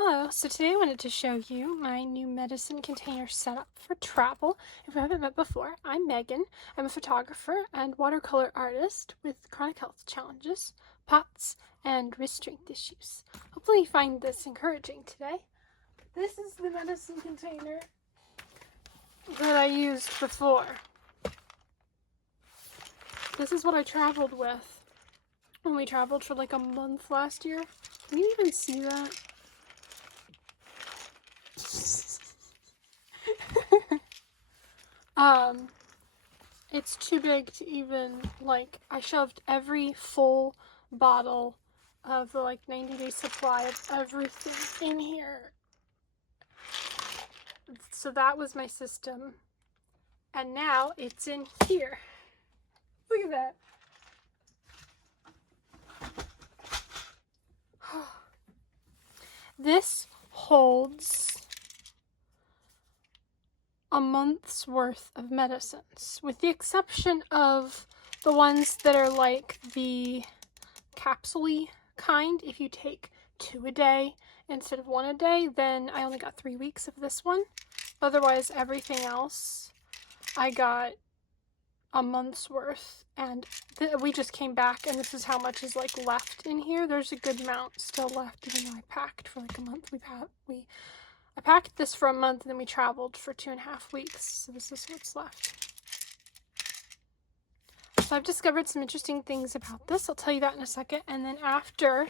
Hello, so today I wanted to show you my new medicine container setup for travel. If we haven't met before, I'm Megan. I'm a photographer and watercolor artist with chronic health challenges, POTS, and wrist strength issues. Hopefully you find this encouraging today. This is the medicine container that I used before. This is what I traveled with when we traveled for like a month last year. Can you even see that? It's too big to even, like, I shoved every full bottle of the, 90-day supply of everything in here. So that was my system. And now it's in here. Look at that. This holds a month's worth of medicines, with the exception of the ones that are like the capsule-y kind. If you take 2 a day instead of 1 a day, then I only got 3 weeks of this one. Otherwise, everything else I got a month's worth, and we just came back and this is how much is like left in here. There's a good amount still left, even though I packed for like a month. I packed this for a month and then we traveled for 2.5 weeks, so this is what's left. So I've discovered some interesting things about this. I'll tell you that in a second. And then after,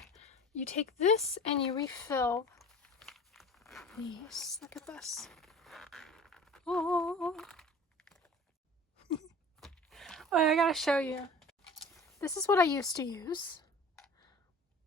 you take this and you refill these. Look at this. Oh, I gotta show you. This is what I used to use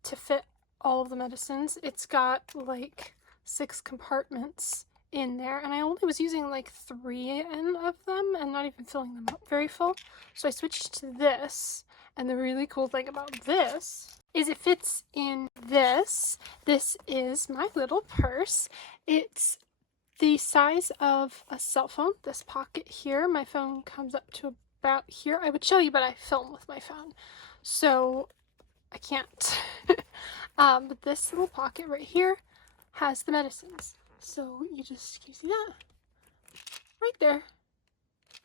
to fit all of the medicines. It's got like 6 compartments in there, and I only was using like 3 of them and not even filling them up very full. So I switched to this, and the really cool thing about this is it fits in this. This is my little purse. It's the size of a cell phone. This pocket here, my phone comes up to about here. I would show you, but I film with my phone, so I can't. But this little pocket right here has the medicines. So you just, can you see that? Right there.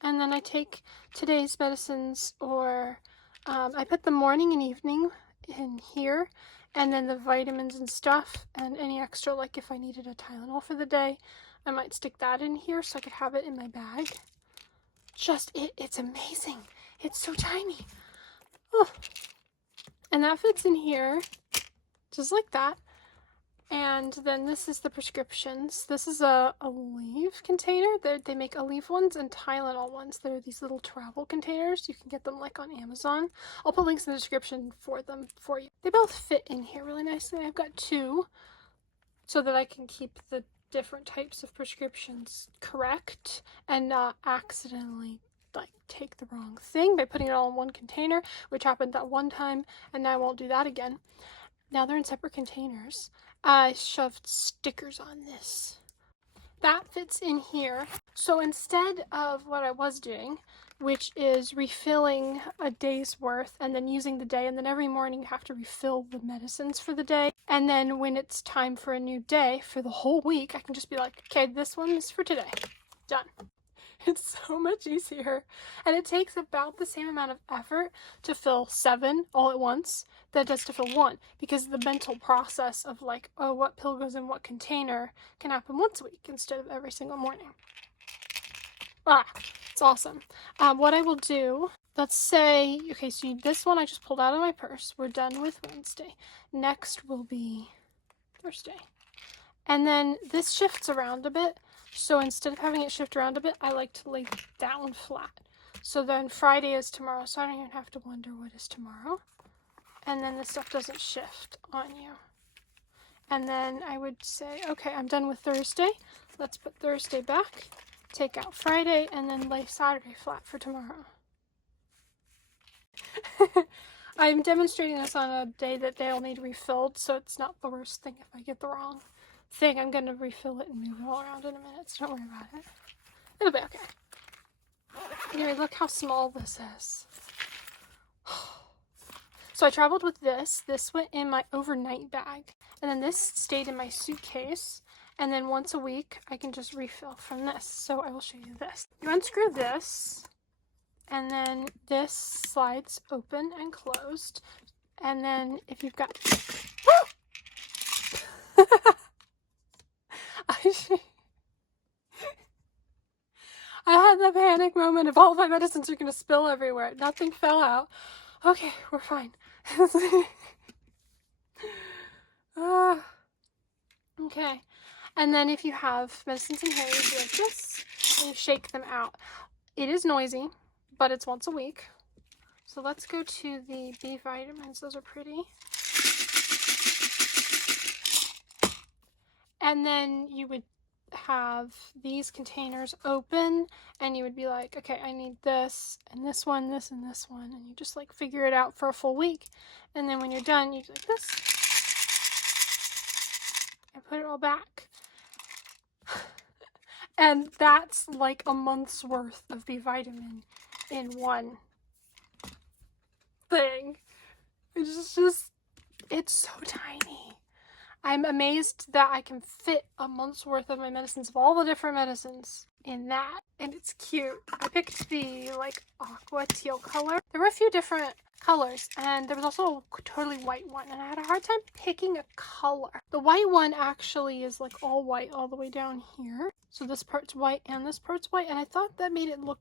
And then I take today's medicines, or I put the morning and evening in here, and then the vitamins and stuff, and any extra, like if I needed a Tylenol for the day, I might stick that in here so I could have it in my bag. It's amazing. It's so tiny. Oh. And that fits in here, just like that. And then this is the prescriptions. This is a Aleve container. They make Aleve ones and Tylenol ones. They're these little travel containers. You can get them like on Amazon. I'll put links in the description for them for you. They both fit in here really nicely. I've got 2 so that I can keep the different types of prescriptions correct and not accidentally like take the wrong thing by putting it all in one container, which happened that one time, and now I won't do that again. Now they're in separate containers. I shoved stickers on this. That fits in here. So instead of what I was doing, which is refilling a day's worth and then using the day, and then every morning you have to refill the medicines for the day, and then when it's time for a new day for the whole week, I can just be like, okay, this one is for today. Done. It's so much easier, and it takes about the same amount of effort to fill 7 all at once that it does to fill 1, because the mental process of like, oh, what pill goes in what container can happen once a week instead of every single morning. It's awesome. What I will do, let's say, okay, so this one I just pulled out of my purse. We're done with Wednesday. Next will be Thursday. And then this shifts around a bit. So instead of having it shift around a bit, I like to lay down flat. So then Friday is tomorrow, so I don't even have to wonder what is tomorrow. And then this stuff doesn't shift on you. And then I would say, okay, I'm done with Thursday. Let's put Thursday back, take out Friday, and then lay Saturday flat for tomorrow. I'm demonstrating this on a day that they'll need refilled, so it's not the worst thing if I get the wrong thing. I'm gonna refill it and move it all around in a minute, so don't worry about it. It'll be okay. Anyway, look how small this is. So I traveled with this. This went in my overnight bag. And then this stayed in my suitcase. And then once a week, I can just refill from this. So I will show you this. You unscrew this. And then this slides open and closed. And then if you've got... I had the panic moment of all my medicines are going to spill everywhere. Nothing fell out. Okay, we're fine. Okay. And then if you have medicines in here, you do like this, and you shake them out. It is noisy, but it's once a week. So let's go to the B vitamins. Those are pretty. And then you would have these containers open, and you would be like, okay, I need this and this one, this and this one, and you just like figure it out for a full week. And then when you're done, you do like this and put it all back. And that's like a month's worth of B vitamin in one thing. It's just, it's so tiny. I'm amazed that I can fit a month's worth of my medicines, of all the different medicines, in that. And it's cute. I picked the like aqua teal color. There were a few different colors, and there was also a totally white one, and I had a hard time picking a color. The white one actually is like all white all the way down here. So this part's white and this part's white, and I thought that made it look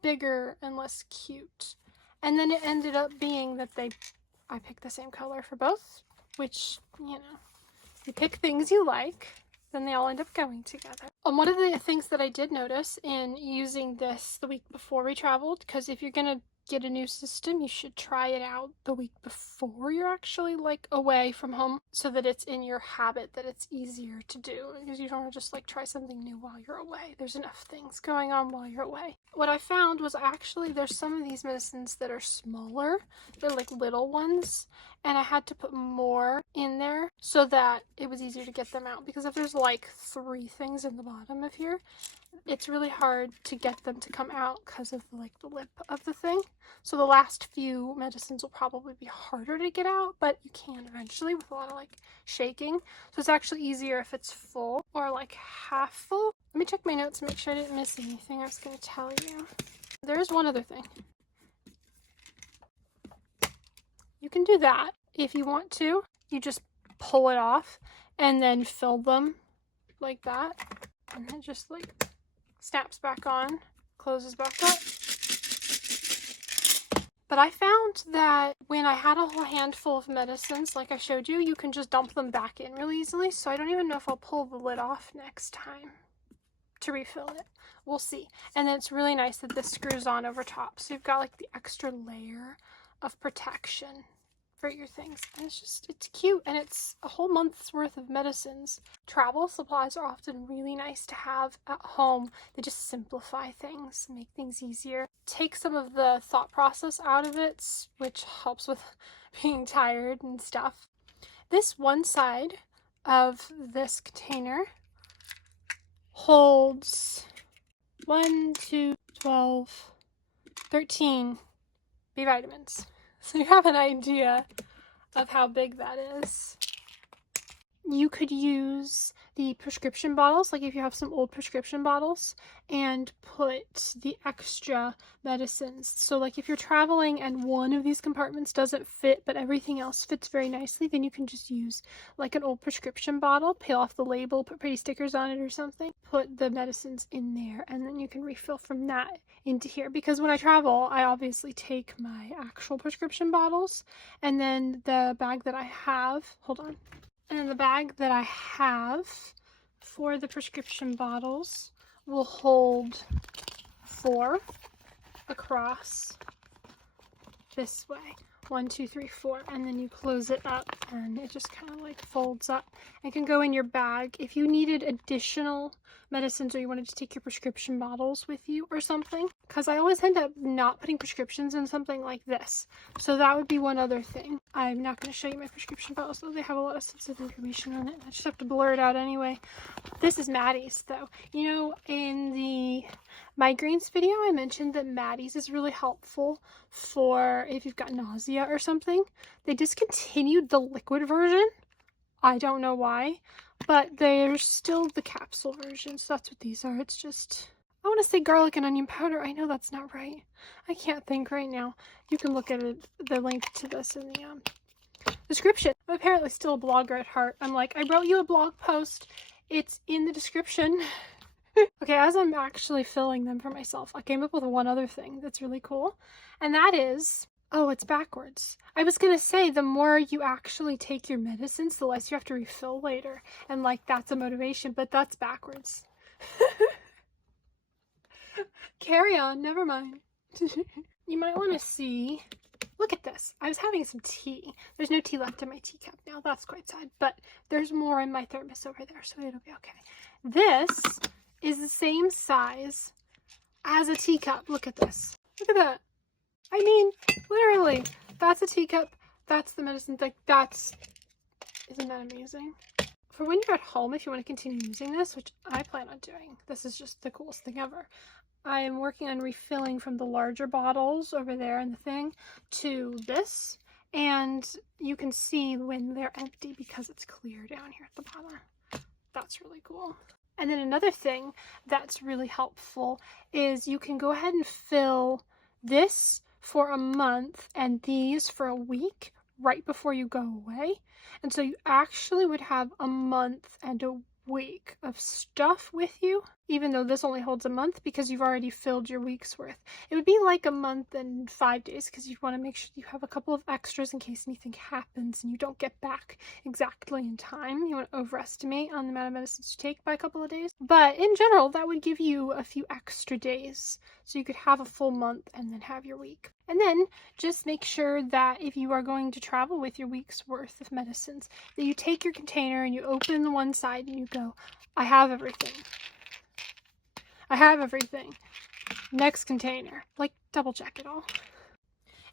bigger and less cute. And then it ended up being that I picked the same color for both, which, you know, you pick things you like, then they all end up going together. One of the things that I did notice in using this the week before we traveled, because if you're gonna get a new system, you should try it out the week before you're actually like away from home, so that it's in your habit, that it's easier to do, because you don't want to just like try something new while you're away. There's enough things going on while you're away. What I found was actually there's some of these medicines that are smaller. They're like little ones, and I had to put more in there so that it was easier to get them out, because if there's like 3 things in the bottom of here, it's really hard to get them to come out because of like the lip of the thing. So the last few medicines will probably be harder to get out, but you can eventually with a lot of like shaking. So it's actually easier if it's full or like half full. Let me check my notes and make sure I didn't miss anything I was going to tell you. There's one other thing. You can do that if you want to. You just pull it off and then fill them like that, and it just like snaps back on, closes back up. But I found that when I had a whole handful of medicines, like I showed you, you can just dump them back in really easily. So I don't even know if I'll pull the lid off next time to refill it. We'll see. And then it's really nice that this screws on over top. So you've got like the extra layer of protection for your things. And it's cute, and it's a whole month's worth of medicines. Travel supplies are often really nice to have at home. They just simplify things, make things easier, take some of the thought process out of it, which helps with being tired and stuff. This one side of this container holds 1, 2, 12, 13 B vitamins. So you have an idea of how big that is. You could use the prescription bottles, like if you have some old prescription bottles, and put the extra medicines. So like if you're traveling and one of these compartments doesn't fit, but everything else fits very nicely, then you can just use like an old prescription bottle, peel off the label, put pretty stickers on it or something, put the medicines in there, and then you can refill from that into here. Because when I travel, I obviously take my actual prescription bottles, and then the bag that I have, and then the bag that I have for the prescription bottles will hold 4 across this way. 1, 2, 3, 4, and then you close it up and it just kind of like folds up. It can go in your bag if you needed additional medicines or you wanted to take your prescription bottles with you or something, because I always end up not putting prescriptions in something like this. So that would be one other thing. I'm not going to show you my prescription bottles though. They have a lot of sensitive information on it. I just have to blur it out anyway. This is Maddie's though. You know, in the migraines video I mentioned that Maddie's is really helpful for if you've got nausea India or something. They discontinued the liquid version. I don't know why, but there's still the capsule version, so that's what these are. It's just, I want to say garlic and onion powder. I know that's not right. I can't think right now. You can look at it, the link to this in the description. I'm apparently still a blogger at heart. I'm like, I wrote you a blog post. It's in the description. Okay, as I'm actually filling them for myself, I came up with one other thing that's really cool, and that is, oh, it's backwards. I was gonna say, the more you actually take your medicines, the less you have to refill later. And like, that's a motivation, but that's backwards. Carry on, never mind. You might want to see, look at this. I was having some tea. There's no tea left in my teacup now. That's quite sad, but there's more in my thermos over there, so it'll be okay. This is the same size as a teacup. Look at this. Look at that. I mean, literally, that's a teacup, that's the medicine, like, isn't that amazing? For when you're at home, if you want to continue using this, which I plan on doing, this is just the coolest thing ever. I am working on refilling from the larger bottles over there in the thing to this, and you can see when they're empty because it's clear down here at the bottom. That's really cool. And then another thing that's really helpful is you can go ahead and fill this for a month and these for a week right before you go away. And so you actually would have a month and a week of stuff with you, even though this only holds a month because you've already filled your week's worth. It would be like a month and 5 days because you want to make sure you have a couple of extras in case anything happens and you don't get back exactly in time. You want to overestimate on the amount of medicines you take by a couple of days. But in general, that would give you a few extra days so you could have a full month and then have your week. And then just make sure that if you are going to travel with your week's worth of medicines, that you take your container and you open the one side and you go, I have everything. I have everything. Next container. Like, double check it all.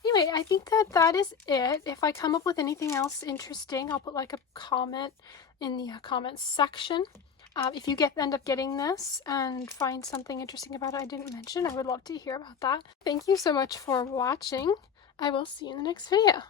Anyway, I think that is it. If I come up with anything else interesting, I'll put like a comment in the comments section. If you end up getting this and find something interesting about it I didn't mention, I would love to hear about that. Thank you so much for watching. I will see you in the next video.